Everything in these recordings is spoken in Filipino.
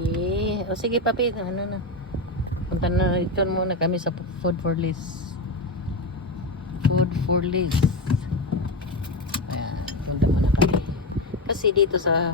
Okay. O sige papi, ano na. Punta na ito muna kami sa Food for Less. Food for Less. Ayan, punta muna kami. Kasi dito sa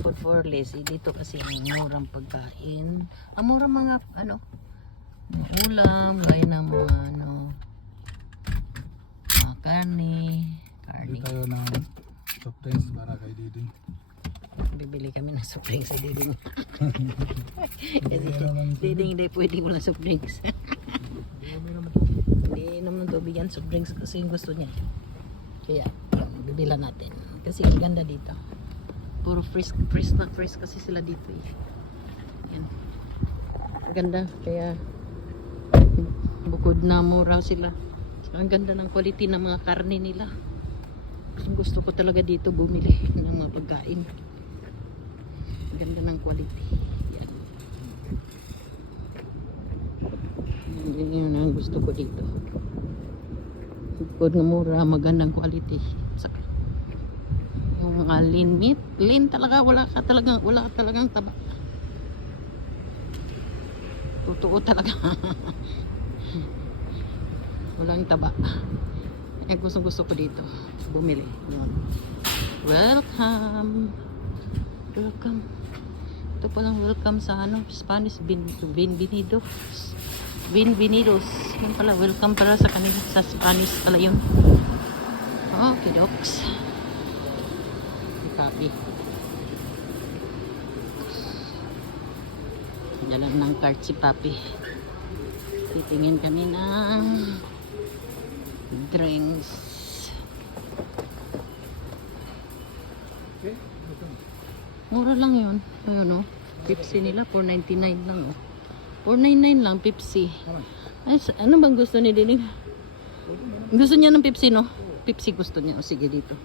Food for Less, dito kasi ang murang pagkain. Ang murang mga ano, mga ulam, gaya ng mga ano, mga karne. Bili tayo ng soft drinks para kay Diding. Bibili kami ng soft drinks sa Diding. Diding hindi pwede wala soft drinks. Hindi inom ng tubig yan, soft drinks kasi yung gusto niya. Kaya bibila natin. Kasi ang ganda dito. Puro fresh kasi sila dito eh. Yan. Ganda. Kaya bukod na mura sila. Ang ganda ng quality ng mga karne nila. Gusto ko talaga dito bumili ng mga pagkain. Ganda ng quality. Yan. Yan yun ang gusto ko dito. Bukod na mura, magandang quality. Saka yung mga lean meat, lean talaga, wala ka talagang taba. Totoo talaga. Walang taba. Ang gusto ko dito bumili. Welcome. Ito palang welcome sa ano, Spanish bienvenidos. Yun pala, welcome para sa kanila sa Spanish pala yun. Okay, docs. Copy. Dala ng card si Papi. Titingin kami ng drinks. Mura lang yun. Ayun o. Pepsi nila, 4.99 lang o. 4.99 lang, Pepsi. Ay, ano bang gusto ni Dining? Gusto niya ng Pepsi, no? Pepsi gusto niya. O sige, dito.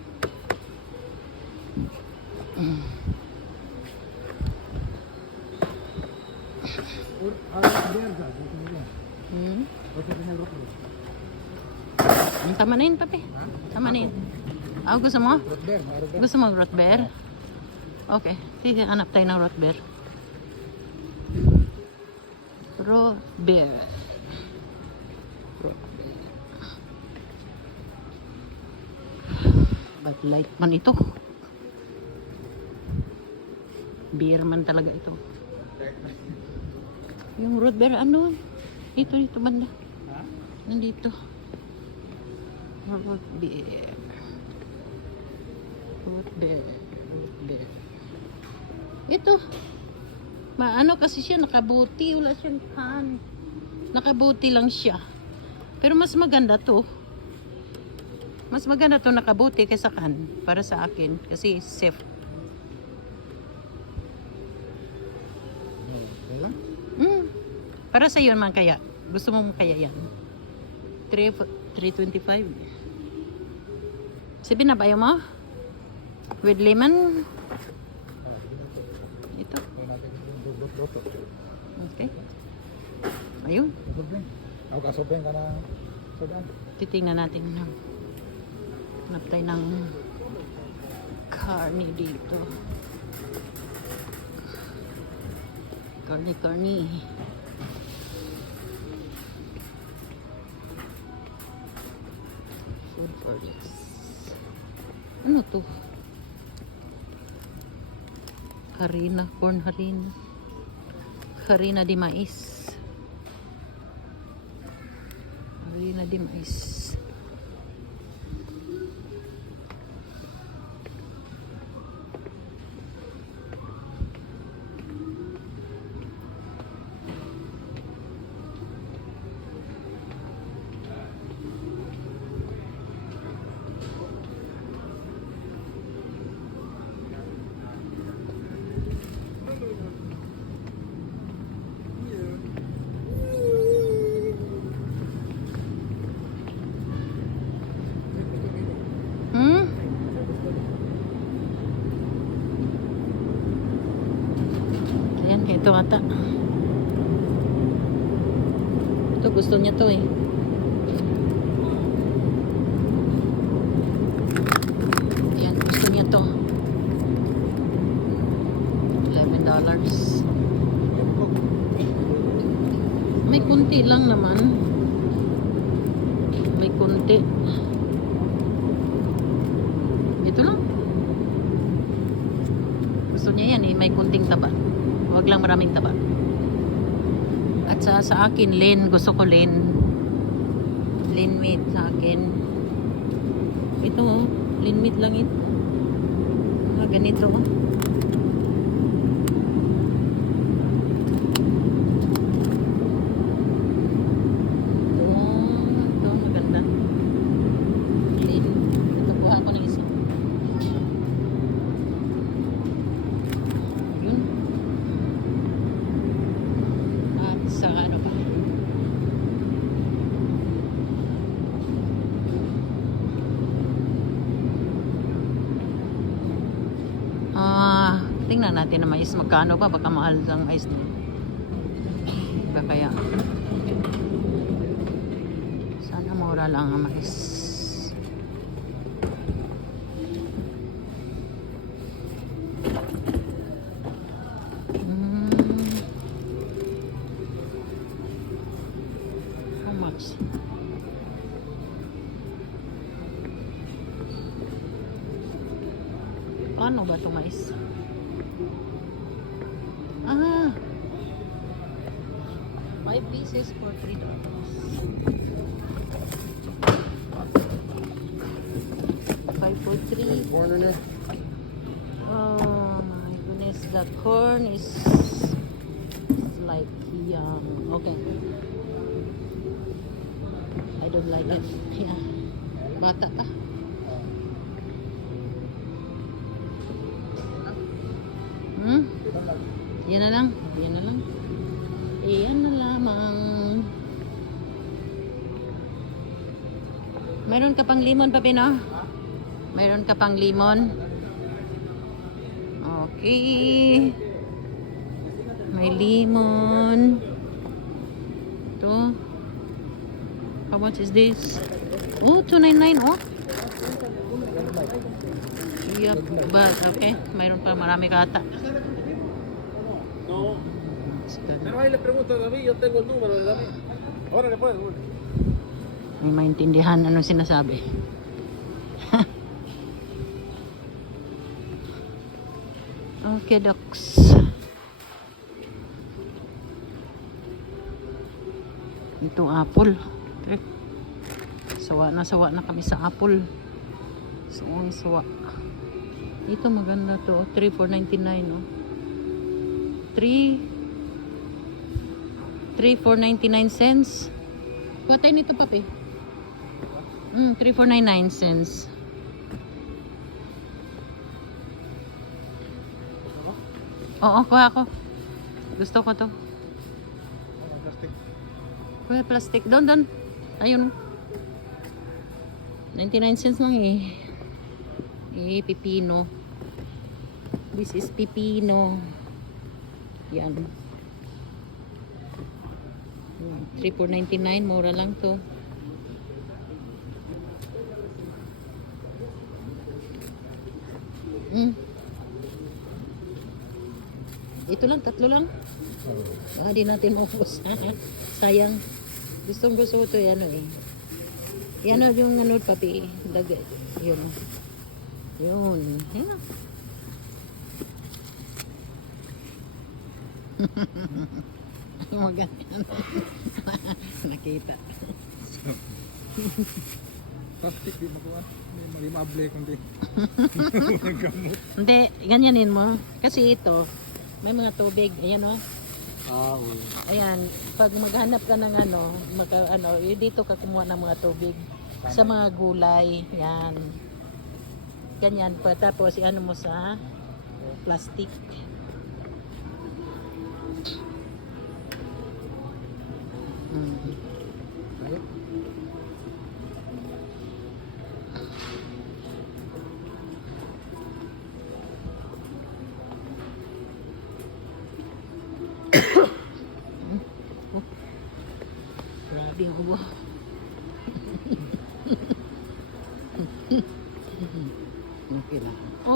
Tama na yun, papi. Tama na yun. Gusto mo? Gusto mo root beer? Okay. Sige, hanap tayo ng root beer. Root beer. Bud Light man ito. Beer man talaga ito. Yung root beer, ano? Dito banda. Nandito. Root beer. Root beer. Ito. Ano kasi siya, nakabuti. Wala siyang can. Nakabuti lang siya. Pero mas maganda to. Mas maganda to nakabuti kaysa can. Para sa akin. Kasi safe. Para sa iyo man kaya. Gusto mo kaya yan. 3.25. Sabi na ba mo? With lemon? Ito. Okay. Ayun. Titingnan natin. Hanap tayo ng karne dito. Karne. Food for this. Ano to? Corn harina. Harina de mais. Harina de mais. Ito ata. Ito gusto niya to eh. Ayan, gusto niya to. $11. may kunti lang naman. May kunti. Ito lang. Gusto niya yan eh, may kunting taba. Huwag lang maraming taba. At sa akin, lean. Gusto ko lean. Lean meat sa akin. Ito oh, lean meat lang ito. Ganito oh. Ito maganda. Lean. Ito kuha ko ng isa. Yun. At sa ano pa? Tingnan natin na mais. Magkano ba? Baka mahal ang mais na. Kaya sana mura lang ang mais. How much? Ano ba ito mais? Ah, 5 pieces for $3. Five for three. Corn in there? Oh my goodness, the corn is like yum. Okay. I don't like it. Yeah. Bata pa. Yan na lang. Yan na lang. Yan na lamang. Mayroon ka pang limon pa, Pino? Mayroon ka pang limon? Okay. May limon. Ito. How much is this? Oh, $2.99 oh. Yup. But, okay. Mayroon pa marami ka ata. No. Pero ahí le pregunto a David, yo tengo el número de David. Ahora le puedes. May maintindihan anong sinasabi. Okay, docs. Ito apple. Sawa na kami sa apple. Sawa. Ito maganda to. 3 for $99 oh. 3 for 99 cents. Kuha tayo nito, papi. 3 for 99 cents. Oo, kuha ko. Gusto ko to. Plastic. Kuha plastic. Doon. Ayun. 99 cents lang eh. Pipino. This is pipino. Yan. 3 for 99. Mura lang to. Ito lang, 3 lang. Di natin maubos. Sayang. Gusto ko ito yan eh. Yan yung ano papi. Dagat. Yun. Yan. Maganda. Nakita. Plastic di makuha. Hindi mable kundi. Gamot. Hindi, ganyanin mo. Kasi ito, may mga tubig. Ayan o. Ayan, pag maghanap ka ng dito ka kumuha ng mga tubig. Sa mga gulay. Yan. Ganyan pa. Tapos, ano mo sa plastic. Grabe ako.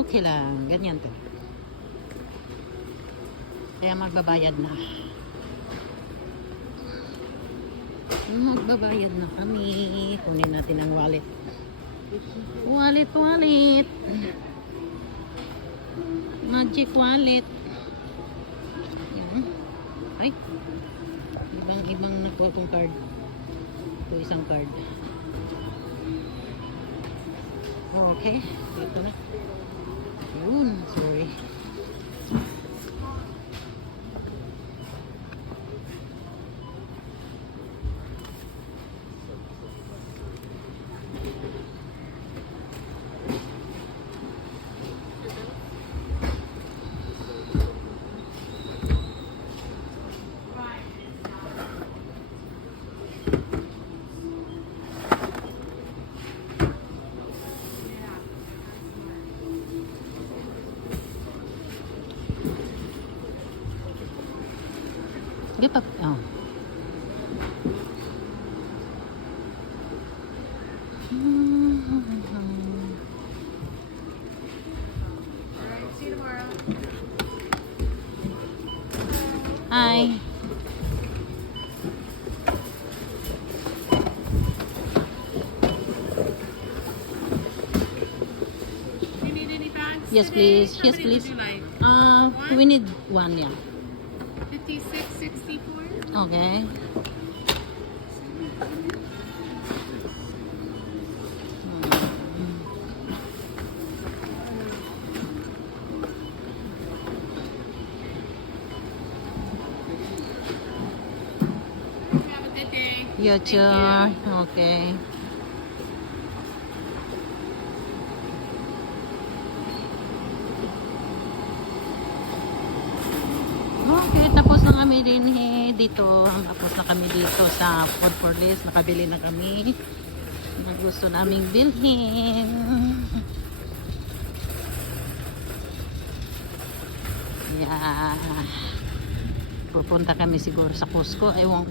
Okay lang. Ganyan to. Kaya magbabayad na. Magbabayad na kami. Kunin natin ang wallet. Wallet. Magic wallet. Yan. Ay. Ibang nakuha kong card. Ito isang card. Okay. Dito na. Yun. Sorry. Get up. Oh. Alright, see you tomorrow. Hi. Do you need any bags? Yes, today? please. How Yes, many please. would you like? We need one, yeah. 56, 64. Okay. Have a good day. You too. Okay. Okay, tapos na kami din dito. Tapos na kami dito sa Food for Less. Nakabili na kami. Na gusto naming bilhin. Yeah. Pupunta kami siguro sa Costco. Ewan.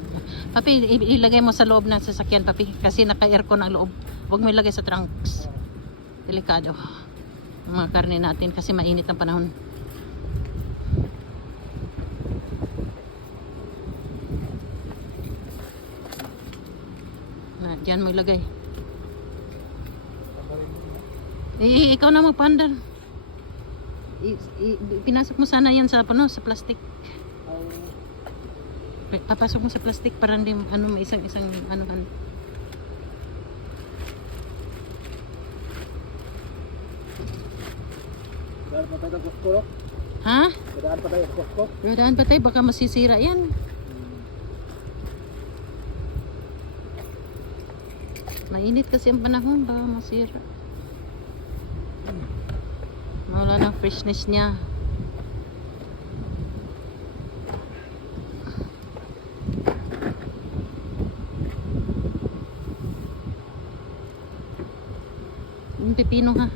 Papi, ilagay mo sa loob ng sasakyan, papi. Kasi naka-aircon ang loob. Huwag mo ilagay sa trunks. Delikado. Ang mga karne natin kasi mainit ang panahon. Na, dyan mo ilagay. Ikaw na magpandar. Pinasok mo sana yan sa sa plastic. Papasok mo sa plastic para hindi may isang ano. Daan pa tayo ng Costco, no? Ha? Daan pa tayo sa Costco. Dadaan pa tayo, baka masisira yan. Mainit kasi ang panahon, baka masira. Wala ng freshness niya. Yung pipino ha.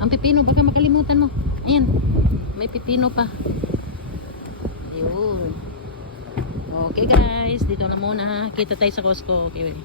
Ang pipino, baka makalimutan mo. Ayan, may pipino pa. Ayun. Okay guys, dito na muna ha. Kita tayo sa Costco. Okay.